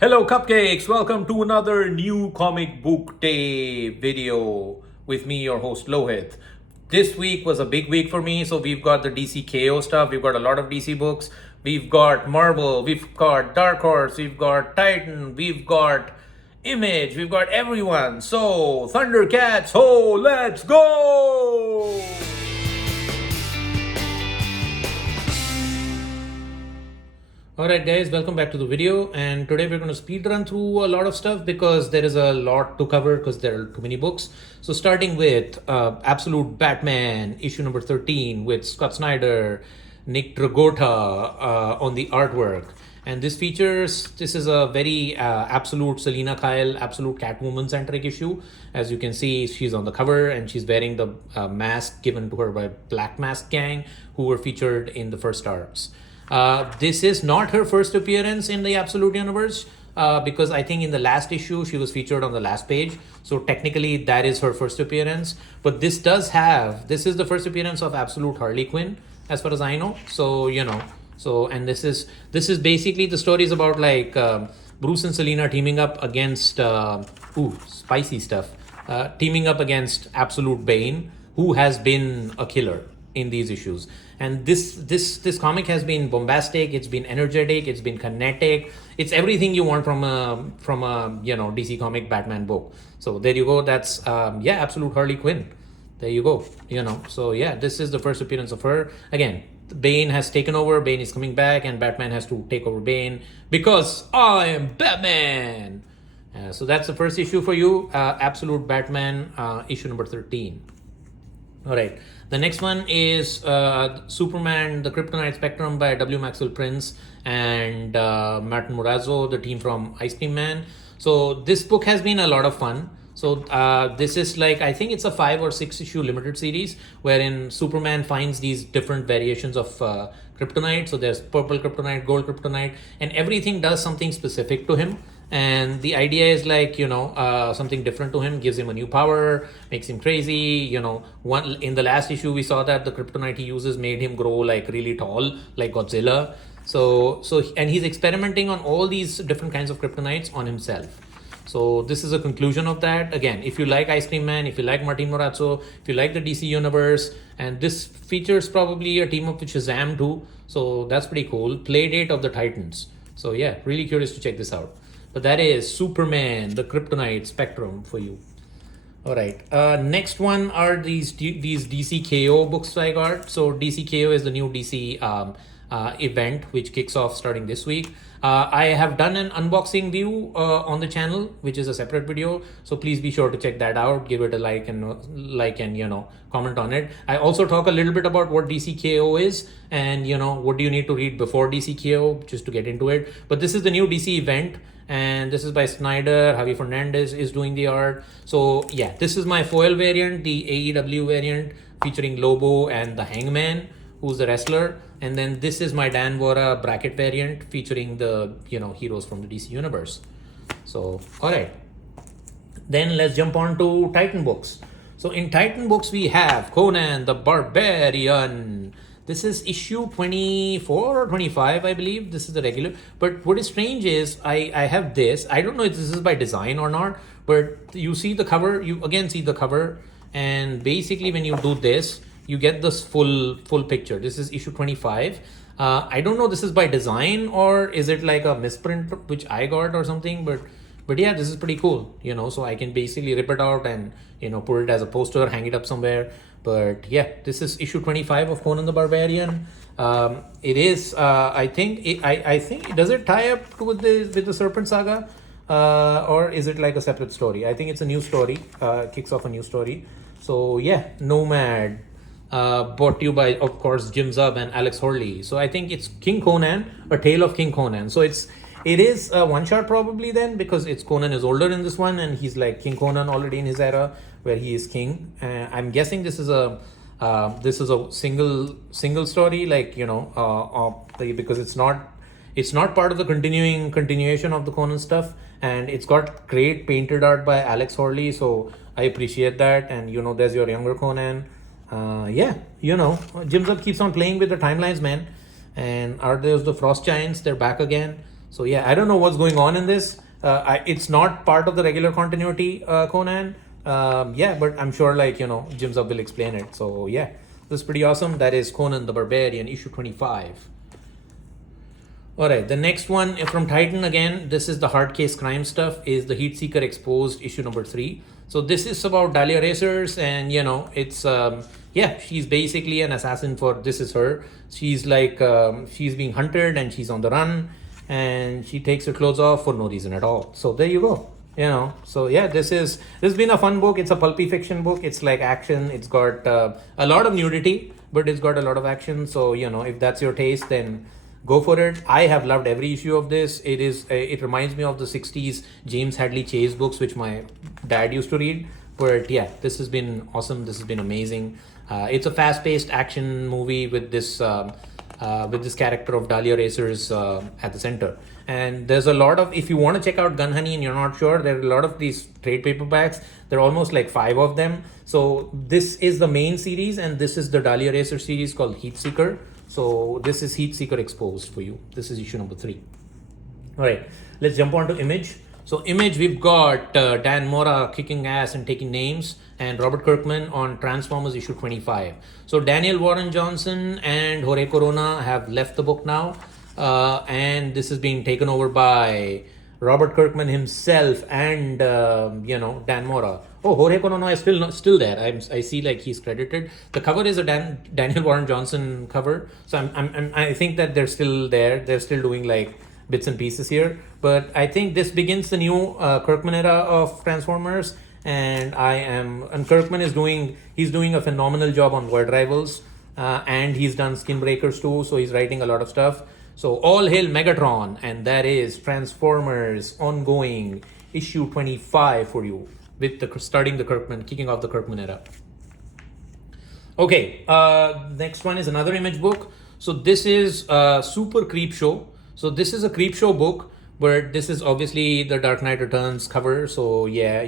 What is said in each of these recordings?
Hello Cupcakes, welcome to another new comic book day video with me, your host Lohit. This week was a big week for me, so we've got the DC KO stuff, we've got a lot of DC books, we've got Marvel, we've got Dark Horse, we've got Titan, we've got Image, we've got everyone. So, Thundercats, ho, let's go! Alright guys, welcome back to the video, and today we're going to speed run through a lot of stuff because there is a lot to cover because there are too many books. So starting with Absolute Batman issue number 13 with Scott Snyder, Nick Dragotta on the artwork. And this is a very absolute Selina Kyle, absolute Catwoman centric issue. As you can see, she's on the cover and she's wearing the mask given to her by Black Mask Gang, who were featured in the first arcs. This is not her first appearance in the Absolute Universe because I think in the last issue she was featured on the last page. So technically that is her first appearance. But this is the first appearance of Absolute Harley Quinn as far as I know. So, and this is basically the stories about like Bruce and Selina teaming up against, spicy stuff, teaming up against Absolute Bane, who has been a killer in these issues. And this comic has been bombastic, it's been energetic, it's been kinetic, it's everything you want from a DC comic Batman book. So there you go. That's Absolute Harley Quinn. There you go. So yeah, this is the first appearance of her. Again, Bane has taken over, Bane is coming back, and Batman has to take over Bane because I am Batman. So that's the first issue for you, Absolute Batman issue number 13. All right. The next one is Superman, the Kryptonite Spectrum by W. Maxwell Prince and Martin Morazzo, the team from Ice Cream Man. So this book has been a lot of fun. So this is like, I think it's a 5 or 6 issue limited series wherein Superman finds these different variations of kryptonite. So there's purple kryptonite, gold kryptonite, and everything does something specific to him. And the idea is like, something different to him, gives him a new power, makes him crazy. In the last issue, we saw that the kryptonite he uses made him grow like really tall, like Godzilla. And he's experimenting on all these different kinds of kryptonites on himself. So this is a conclusion of that. Again, if you like Ice Cream Man, if you like Martin Morazzo, if you like the DC Universe, and this features probably a team up with Shazam too. So that's pretty cool. Playdate of the Titans. So yeah, really curious to check this out. But that is Superman, the Kryptonite Spectrum for you. All right. Next one are these DC KO books I got. So DC KO is the new DC event which kicks off starting this week. I have done an unboxing view on the channel, which is a separate video. So please be sure to check that out. Give it a like and comment on it. I also talk a little bit about what DC KO is and what do you need to read before DC KO just to get into it. But this is the new DC event. And this is by Snyder. Javi Fernandez is doing the art. So yeah, this is my foil variant, the AEW variant featuring Lobo and the Hangman, who's the wrestler. And then this is my Dan Vora bracket variant featuring the heroes from the DC universe. So all right, then let's jump on to Titan books. So in Titan books we have Conan the Barbarian. This is issue 24 or 25, I believe. This is the regular. But what is strange is I have this. I don't know if this is by design or not, but you see the cover. You again see the cover. And basically when you do this, you get this full picture. This is issue 25. I don't know this is by design or is it like a misprint which I got or something. But yeah, this is pretty cool. So I can basically rip it out and, put it as a poster, hang it up somewhere. But yeah, this is issue 25 of Conan the Barbarian. It is, I think, does it tie up with the Serpent Saga? Or is it like a separate story? I think it's a new story, kicks off a new story. So yeah, Nomad, brought to you by, of course, Jim Zub and Alex Horley. So I think it's King Conan, A Tale of King Conan. So it is a one shot probably then because Conan is older in this one and he's like King Conan already in his era where he is king. I'm guessing this is a single story, like because it's not part of the continuation of the Conan stuff, and it's got great painted art by Alex Horley, so I appreciate that. And there's your younger Conan. Jim Zub keeps on playing with the timelines, man. And there's the Frost Giants, they're back again. So yeah, I don't know what's going on in this. It's not part of the regular continuity, Conan. Yeah, but I'm sure like, Jim Zub will explain it. So yeah, this is pretty awesome. That is Conan the Barbarian, issue 25. All right, the next one from Titan again. This is the hard case crime stuff. Is the Heat Seeker Exposed, issue number 3. So this is about Dahlia Racers, and it's yeah, she's basically an assassin for this is her. She's like she's being hunted and she's on the run, and she takes her clothes off for no reason at all. So there you go. So yeah, this has been a fun book. It's a pulpy fiction book. It's like action. It's got a lot of nudity, but it's got a lot of action. So if that's your taste, then go for it. I have loved every issue of this. It reminds me of the 60s James Hadley Chase books, which my dad used to read. But yeah, this has been awesome. This has been amazing. It's a fast-paced action movie with this character of Dahlia Racers at the center. And there's a lot of, if you want to check out Gun Honey and you're not sure, there are a lot of these trade paperbacks. There are almost like 5 of them. So this is the main series, and this is the Dahlia Racer series called Heat Seeker. So this is Heat Seeker Exposed for you. This is issue number 3. All right, let's jump on to Image. So Image, we've got Dan Mora kicking ass and taking names, and Robert Kirkman on Transformers issue 25. So Daniel Warren Johnson and Jorge Corona have left the book now, and this is being taken over by Robert Kirkman himself and Dan Mora. Oh, Jorge Corona is still there. I see like he's credited. The cover is a Daniel Warren Johnson cover, so I think that they're still there. They're still doing like bits and pieces here. But I think this begins the new Kirkman era of Transformers, and Kirkman is doing a phenomenal job on World Rivals, and he's done Skin Breakers too. So he's writing a lot of stuff. So all hail Megatron, and that is Transformers ongoing issue 25 for you, with kicking off the Kirkman era. Okay, next one is another Image book. So this is Super Creep Show. So this is a Creep Show book, but this is obviously the Dark Knight Returns cover. So yeah,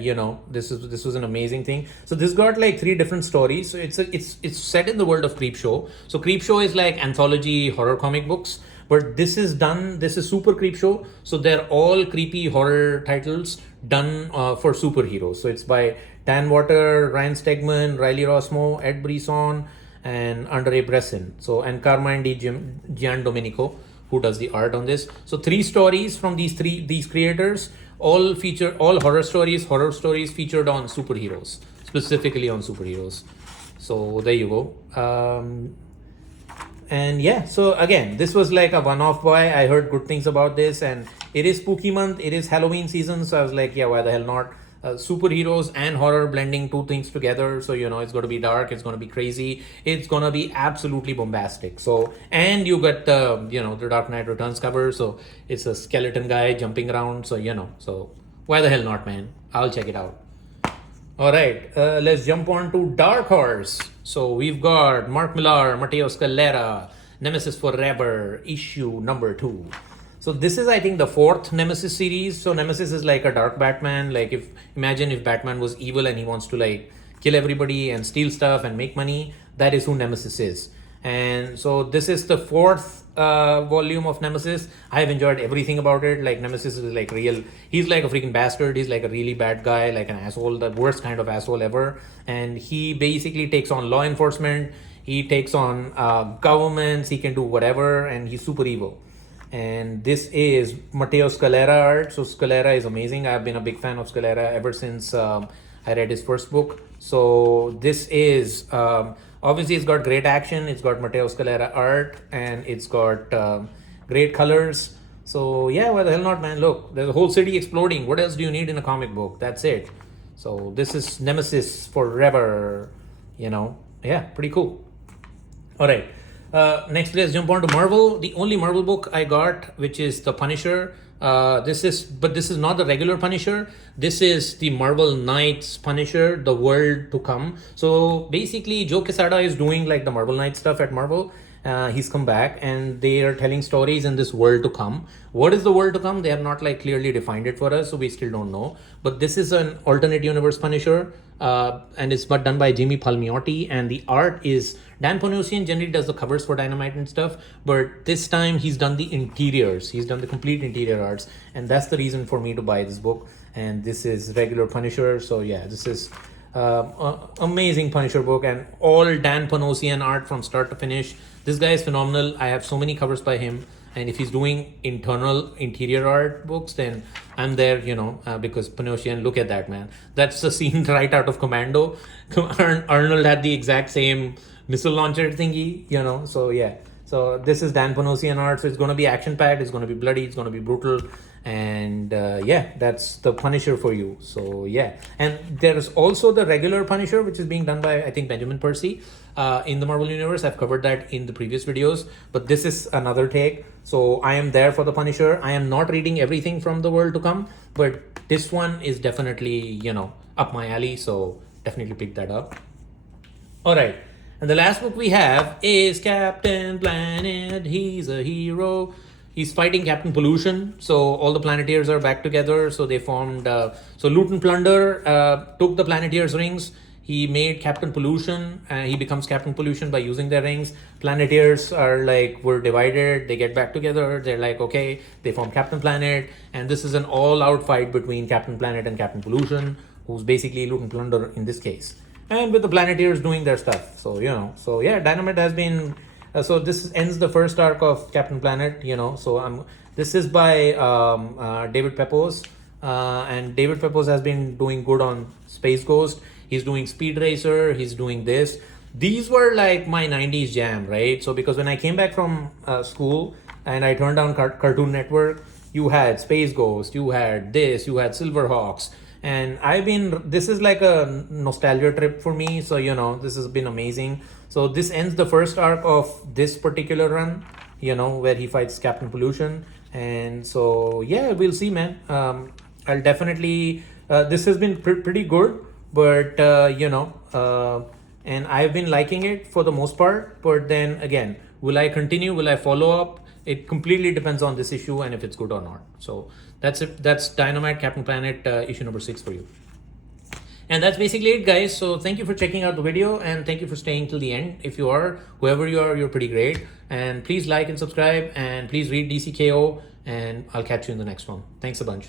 this was an amazing thing. So this got like 3 different stories. So it's set in the world of Creep Show. So Creep Show is like anthology horror comic books, but this is Super Creep Show. So they're all creepy horror titles done for superheroes. So it's by Dan Water, Ryan Stegman, Riley Rossmo, Ed Brisson, and Andre Bresson. So, and Carmine Di Giandomenico, who does the art on this. So 3 stories from these creators, all horror stories featured on superheroes, specifically on superheroes. So there you go. And yeah, so again, this was like a one-off buy. I heard good things about this, and it is spooky month, it is Halloween season, so I was like, yeah, why the hell not? Superheroes and horror blending 2 things together. So it's going to be dark, it's going to be crazy, it's going to be absolutely bombastic. So, and you get the Dark Knight Returns cover, so it's a skeleton guy jumping around. So so why the hell not, man? I'll check it out. All right, let's jump on to Dark Horse. So we've got Mark Millar, Matteo Scalera, Nemesis Forever, issue number 2. So this is, I think, the 4th Nemesis series. So Nemesis is like a dark Batman. Like imagine if Batman was evil and he wants to like kill everybody and steal stuff and make money. That is who Nemesis is. And so this is the 4th volume of Nemesis. I have enjoyed everything about it. Like Nemesis is like real. He's like a freaking bastard. He's like a really bad guy, like an asshole, the worst kind of asshole ever. And he basically takes on law enforcement. He takes on governments. He can do whatever, and he's super evil. And this is Matteo Scalera art. So Scalera is amazing. I've been a big fan of Scalera ever since I read his first book. So this is obviously, it's got great action, it's got Matteo Scalera art, and it's got great colors. So yeah, why the hell not, man? Look, there's a whole city exploding. What else do you need in a comic book? That's it. So this is Nemesis Forever. Yeah, pretty cool. All right. Next, let's jump on to Marvel. The only Marvel book I got, which is The Punisher. This is not the regular Punisher. This is the Marvel Knights Punisher, The World to Come. So basically, Joe Quesada is doing like the Marvel Knights stuff at Marvel, He's come back and they are telling stories in this world to come. What is the world to come? They have not like clearly defined it for us, so we still don't know. But this is an alternate universe Punisher, and it's but done by Jimmy Palmiotti, and the art is Dan Panosian generally does the covers for Dynamite and stuff, but this time he's done the interiors. He's done the complete interior arts, and that's the reason for me to buy this book. And this is regular Punisher, so yeah, this is amazing Punisher book, and all Dan Panosian art from start to finish. This guy is phenomenal. I have so many covers by him, and if he's doing internal interior art books, then I'm there, because Panosian, look at that, man. That's the scene right out of Commando. Arnold had the exact same missile launcher thingy, so yeah. So this is Dan Panosian art, so it's going to be action packed, it's going to be bloody, it's going to be brutal, and yeah, that's the Punisher for you. So yeah, and there's also the regular Punisher, which is being done by, I think, Benjamin Percy in the Marvel Universe. I've covered that in the previous videos, but this is another take. So I am there for the Punisher. I am not reading everything from the world to come, but this one is definitely, up my alley, so definitely pick that up. All right. And the last book we have is Captain Planet. He's a hero. He's fighting Captain Pollution. So all the Planeteers are back together. So they formed, so Loot and Plunder took the Planeteers' rings. He made Captain Pollution. He becomes Captain Pollution by using their rings. Planeteers are like, we're divided. They get back together. They're like, okay, they form Captain Planet. And this is an all-out fight between Captain Planet and Captain Pollution, who's basically Loot and Plunder in this case. And with the Planeteers doing their stuff. So, so yeah, Dynamite has been, so this ends the first arc of Captain Planet, so this is by David Pepose, and David Pepose has been doing good on Space Ghost. He's doing Speed Racer, he's doing this. These were like my 90s jam, right? So because when I came back from school and I turned on Cartoon Network, you had Space Ghost, you had this, you had Silverhawks. And this is like a nostalgia trip for me. So, this has been amazing. So this ends the first arc of this particular run, where he fights Captain Pollution. And so, yeah, we'll see, man. I'll definitely, this has been pretty good, but, and I've been liking it for the most part. But then again, will I continue? Will I follow up? It completely depends on this issue and if it's good or not. So that's it. That's Dynamite Captain Planet issue number 6 for you. And that's basically it, guys. So thank you for checking out the video and thank you for staying till the end. If you are, whoever you are, you're pretty great. And please like and subscribe and please read DCKO, and I'll catch you in the next one. Thanks a bunch.